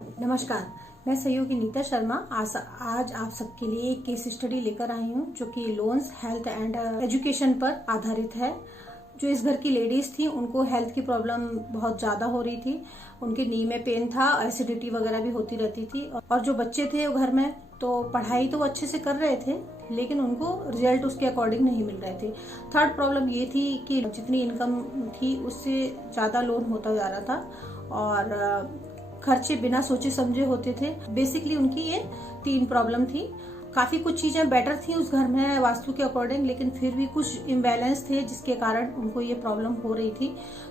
नमस्कार, मैं सहयोगी नीता शर्मा आज आप सबके लिए एक केस स्टडी लेकर आई हूँ जो कि लोन्स, हेल्थ एंड एजुकेशन पर आधारित है। जो इस घर की लेडीज थी उनको हेल्थ की प्रॉब्लम बहुत ज़्यादा हो रही थी। उनके नी में पेन था, एसिडिटी वगैरह भी होती रहती थी। और जो बच्चे थे वो घर में तो पढ़ाई तो वो अच्छे से कर रहे थे, लेकिन उनको रिजल्ट उसके अकॉर्डिंग नहीं मिल रहे थे। थर्ड प्रॉब्लम ये थी कि जितनी इनकम थी उससे ज़्यादा लोन होता जा रहा था और खर्चे बिना सोचे समझे होते थे। बेसिकली उनकी ये 3 प्रॉब्लम थी। काफी कुछ चीजें बेटर थी उस घर में वास्तु के अकॉर्डिंग, लेकिन फिर भी कुछ इम्बैलेंस थे जिसके कारण उनको ये प्रॉब्लम हो रही थी।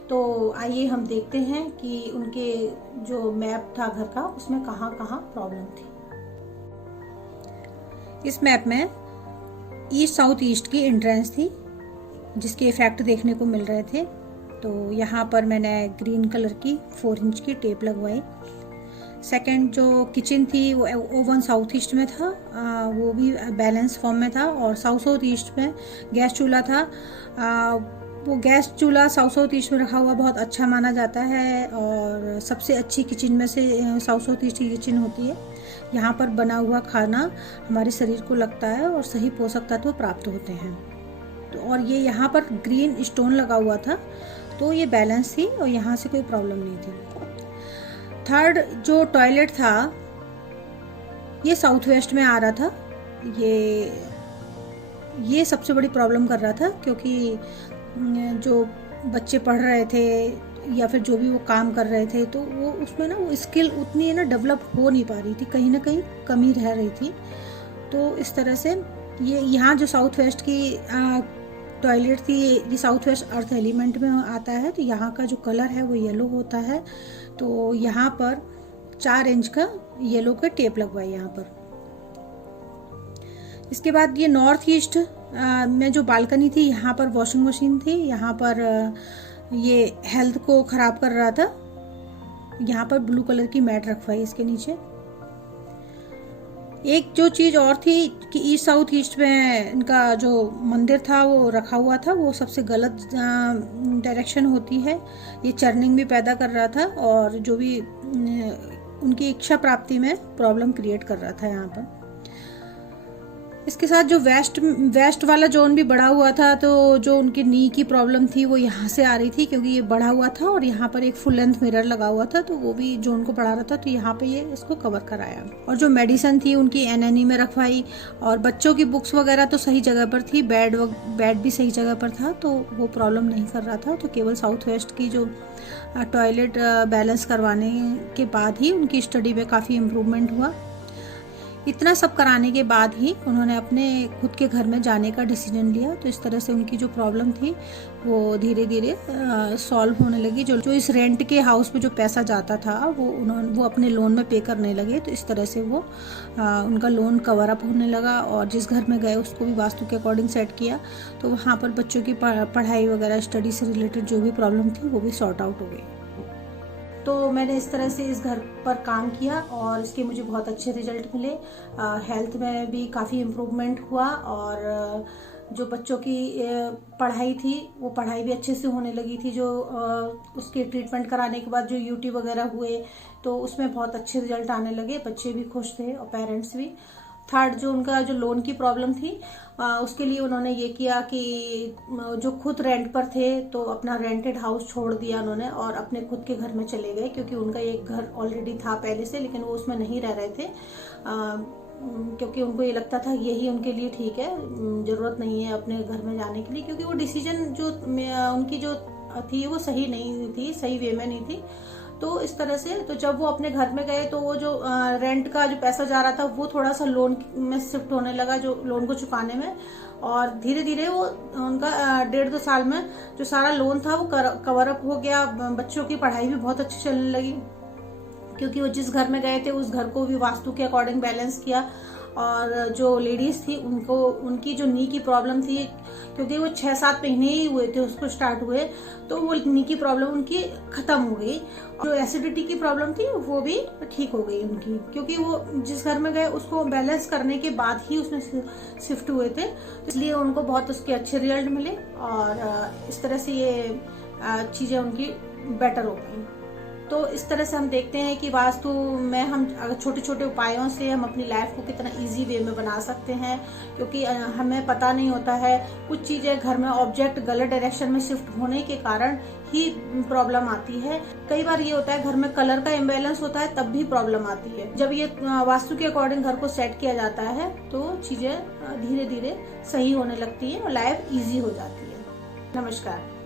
तो आइए हम देखते हैं कि उनके जो मैप था घर का उसमें कहाँ कहाँ प्रॉब्लम थी। इस मैप में ईस्ट साउथ ईस्ट की एंट्रेंस थी जिसके इफेक्ट देखने को मिल रहे थे। तो यहाँ पर मैंने ग्रीन कलर की 4 इंच की टेप लगवाई। सेकंड जो किचन थी वो ओवन साउथ ईस्ट में था, वो भी बैलेंस फॉर्म में था। और साउथ ईस्ट में गैस चूल्हा था। वो गैस चूल्हा साउथ ईस्ट में रखा हुआ बहुत अच्छा माना जाता है और सबसे अच्छी किचन में से साउथ ईस्ट की किचन होती है। यहाँ पर बना हुआ खाना हमारे शरीर को लगता है और सही पोषक तत्व प्राप्त होते हैं। तो और ये यहाँ पर ग्रीन स्टोन लगा हुआ था, तो ये बैलेंस थी और यहाँ से कोई प्रॉब्लम नहीं थी। थर्ड जो टॉयलेट था ये साउथ वेस्ट में आ रहा था। ये सबसे बड़ी प्रॉब्लम कर रहा था, क्योंकि जो बच्चे पढ़ रहे थे या फिर जो भी वो काम कर रहे थे तो वो उसमें ना वो स्किल उतनी ना डेवलप हो नहीं पा रही थी, कहीं ना कहीं कमी रह रही थी। तो इस तरह से ये यहाँ जो साउथ वेस्ट की टॉयलेट थी, ये साउथ वेस्ट अर्थ एलिमेंट में आता है, तो यहाँ का जो कलर है वो येलो होता है। तो यहाँ पर 4 इंच का येलो का टेप लगवाई यहाँ पर। इसके बाद ये नॉर्थ ईस्ट में जो बालकनी थी, यहाँ पर वॉशिंग मशीन थी। यहाँ पर ये हेल्थ को खराब कर रहा था। यहाँ पर ब्लू कलर की मैट रखवाई इसके नीचे। एक जो चीज और थी कि ईस्ट साउथ ईस्ट में इनका जो मंदिर था वो रखा हुआ था, वो सबसे गलत डायरेक्शन होती है। ये चर्निंग भी पैदा कर रहा था और जो भी उनकी इच्छा प्राप्ति में प्रॉब्लम क्रिएट कर रहा था यहाँ पर। इसके साथ जो वेस्ट वाला जोन भी बढ़ा हुआ था, तो जो उनकी नी की प्रॉब्लम थी वो यहाँ से आ रही थी, क्योंकि ये बढ़ा हुआ था और यहाँ पर एक फुल लेंथ मिरर लगा हुआ था, तो वो भी जोन को बढ़ा रहा था। तो यहाँ पे ये इसको कवर कराया। और जो मेडिसिन थी उनकी एनएनई में रखवाई। और बच्चों की बुक्स वगैरह तो सही जगह पर थी, बेड भी सही जगह पर था, तो वो प्रॉब्लम नहीं कर रहा था। तो केवल साउथ वेस्ट की जो टॉयलेट बैलेंस करवाने के बाद ही उनकी स्टडी में काफ़ी इम्प्रूवमेंट हुआ। इतना सब कराने के बाद ही उन्होंने अपने खुद के घर में जाने का डिसीजन लिया। तो इस तरह से उनकी जो प्रॉब्लम थी वो धीरे धीरे सॉल्व होने लगी। जो इस रेंट के हाउस में जो पैसा जाता था वो अपने लोन में पे करने लगे। तो इस तरह से वो उनका लोन कवर अप होने लगा। और जिस घर में गए उसको भी वास्तु के अकॉर्डिंग सेट किया, तो वहाँ पर बच्चों की पढ़ाई वगैरह, स्टडी से रिलेटेड जो भी प्रॉब्लम थी वो भी सॉर्ट आउट हो गई। तो मैंने इस तरह से इस घर पर काम किया और इसके मुझे बहुत अच्छे रिजल्ट मिले। हेल्थ में भी काफ़ी इम्प्रूवमेंट हुआ और जो बच्चों की पढ़ाई थी वो पढ़ाई भी अच्छे से होने लगी थी। जो उसके ट्रीटमेंट कराने के बाद जो यूटी वगैरह हुए तो उसमें बहुत अच्छे रिजल्ट आने लगे। बच्चे भी खुश थे और पेरेंट्स भी। थर्ड जो उनका जो लोन की प्रॉब्लम थी उसके लिए उन्होंने ये किया कि जो खुद रेंट पर थे तो अपना रेंटेड हाउस छोड़ दिया उन्होंने और अपने खुद के घर में चले गए, क्योंकि उनका एक घर ऑलरेडी था पहले से, लेकिन वो उसमें नहीं रह रहे थे क्योंकि उनको ये लगता था यही उनके लिए ठीक है, ज़रूरत नहीं है अपने घर में जाने के लिए, क्योंकि वो डिसीजन जो उनकी जो थी वो सही नहीं थी, सही वे में नहीं थी। तो इस तरह से तो जब वो अपने घर में गए तो वो जो रेंट का जो पैसा जा रहा था वो थोड़ा सा लोन में शिफ्ट होने लगा, जो लोन को चुकाने में। और धीरे धीरे वो उनका 1.5-2 साल में जो सारा लोन था वो कवर अप हो गया। बच्चों की पढ़ाई भी बहुत अच्छी चलने लगी, क्योंकि वो जिस घर में गए थे उस घर को भी वास्तु के अकॉर्डिंग बैलेंस किया। और जो लेडीज थी उनको उनकी जो नी की प्रॉब्लम थी, क्योंकि वो 6-7 महीने ही हुए थे उसको स्टार्ट हुए, तो वो नी की प्रॉब्लम उनकी खत्म हो गई। जो एसिडिटी की प्रॉब्लम थी वो भी ठीक हो गई उनकी, क्योंकि वो जिस घर में गए उसको बैलेंस करने के बाद ही उसमें शिफ्ट हुए थे, इसलिए उनको बहुत उसके अच्छे रिजल्ट मिले और इस तरह से ये चीजें उनकी बेटर हो गई। तो इस तरह से हम देखते हैं कि वास्तु में हम अगर छोटे छोटे उपायों से हम अपनी लाइफ को कितना इजी वे में बना सकते हैं, क्योंकि हमें पता नहीं होता है, कुछ चीज़ें घर में ऑब्जेक्ट गलत डायरेक्शन में शिफ्ट होने के कारण ही प्रॉब्लम आती है। कई बार ये होता है घर में कलर का इम्बैलेंस होता है, तब भी प्रॉब्लम आती है। जब ये वास्तु के अकॉर्डिंग घर को सेट किया जाता है तो चीज़ें धीरे धीरे सही होने लगती है और लाइफ ईजी हो जाती है। नमस्कार।